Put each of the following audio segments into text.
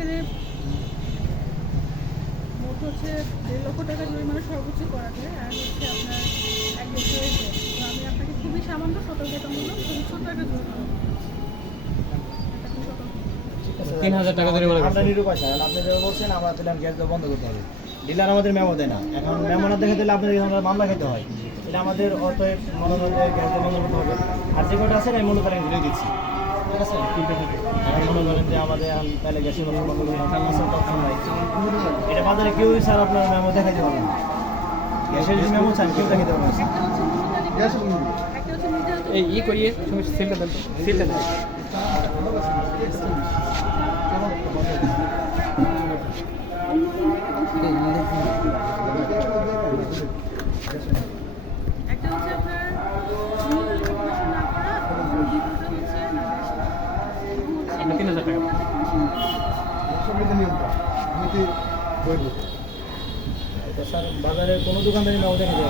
এখানে মোট হচ্ছে 1.5 লক্ষ টাকা জরিমানা সর্বোচ্চ করা যায়, আর হচ্ছে আপনার 1 বছরের জেল। তো আমি আপনাকে খুবই সামান্য সতর্কতামূলক খুবই ছোট্ট একটা জরিমানা দিচ্ছি। 3000 টাকা জরিমানা আমরা নিরুপায় স্যার, আপনি যেভাবে বলছেন আমরা তাহলে গ্যাস দেওয়া বন্ধ করতে হবে। ডিলার আমাদের মেমো দেয় না, এখন মেমো না দেখে দিলে আপনাদের আমরা মামলা খেতে হয়। তাহলে আমাদের অতএব মনে হয় যে গ্যাস দেওয়া বন্ধ করতে হবে। আর যে কটা আছে আমি মনে করেন ঘুরে দিচ্ছি, ঠিক আছে? আর মনে করেন যে আমাদের তাহলে গ্যাসের বন্ধ করতে অপশন নাই। এটা বাজারে কেউই স্যার আপনার মেমো দেখাতে পারবে না। গ্যাসের যে মেমো চান কেউ দেখাতে পারবে না। একটা হচ্ছে নির্ধারিত এই করিয়ে তুমি সিলটা দেন, সিলটা দেন। একটা হচ্ছে আপনার নিয়মিত পড়াশোনা না করা, এবং দ্বিতীয়টা হচ্ছে না বেশি। এবং হচ্ছে 3000 টাকা। এটা স্যার বাজারে কোনো দোকানদারি মেমো দেখাতে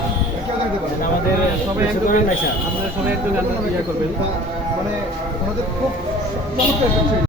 পারবে না। আমাদের সবাই এক দোকান নাই স্যার। আপনারা সবাই একদম ইয়ে করবেন। মানে ওনাদের খুব চমৎকার